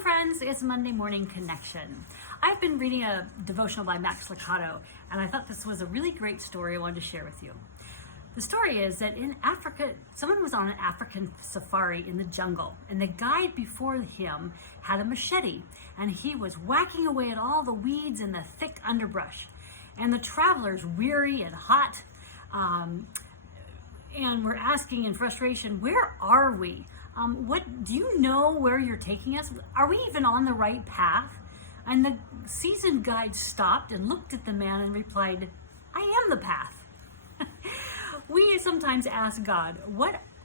Shalom friends, it's Monday Morning Connection. I've been reading a devotional by Max Lucado, and I thought this was a really great story I wanted to share with you. The story is that in Africa, someone was on an African safari in the jungle, and the guide before him had a machete, and he was whacking away at all the weeds and the thick underbrush. And the travelers, weary and hot, and were asking in frustration, where are we? What do you know where you're taking us? Are we even on the right path? And the seasoned guide stopped and looked at the man and replied, I am the path. We sometimes ask God,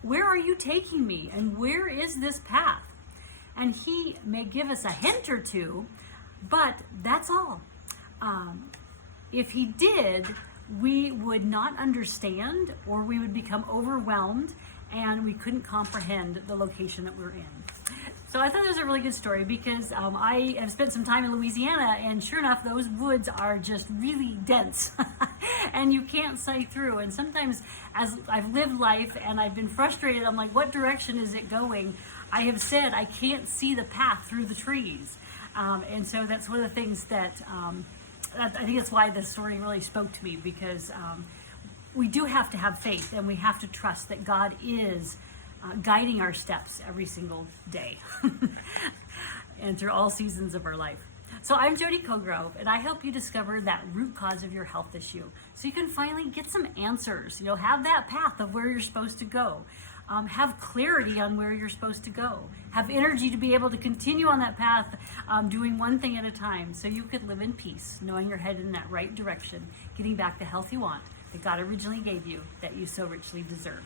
where are you taking me? And where is this path? And he may give us a hint or two, but that's all. If he did, we would not understand, or we would become overwhelmed and we couldn't comprehend the location that we're in. So I thought it was a really good story because I have spent some time in Louisiana, and sure enough, those woods are just really dense and you can't sight through. And sometimes as I've lived life and I've been frustrated, I'm like, what direction is it going? I have said I can't see the path through the trees. And so that's one of the things that I think that's why this story really spoke to me, because we do have to have faith, and we have to trust that God is guiding our steps every single day and through all seasons of our life. So I'm Jody Cogrove, and I help you discover that root cause of your health issue so you can finally get some answers. Have that path of where you're supposed to go. Have clarity on where you're supposed to go. Have energy to be able to continue on that path, doing one thing at a time, so you could live in peace, knowing you're headed in that right direction, getting back the health you want, that God originally gave you, that you so richly deserve.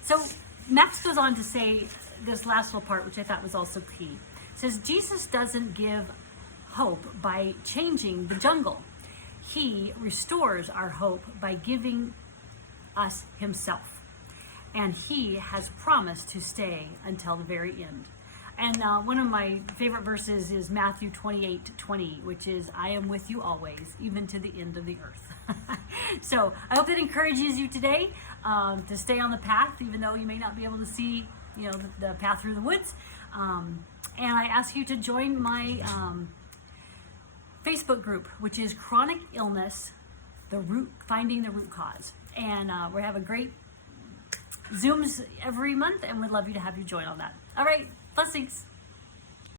So Max goes on to say this last little part, which I thought was also key. It says, Jesus doesn't give hope by changing the jungle. He restores our hope by giving us himself. And he has promised to stay until the very end. And one of my favorite verses is Matthew 28:20, which is, I am with you always, even to the end of the earth. So I hope that encourages you today to stay on the path, even though you may not be able to see, the path through the woods. And I ask you to join my Facebook group, which is Chronic Illness, Finding the Root Cause. And we have a great Zooms every month, and we'd love you to have you join on that. All right, blessings.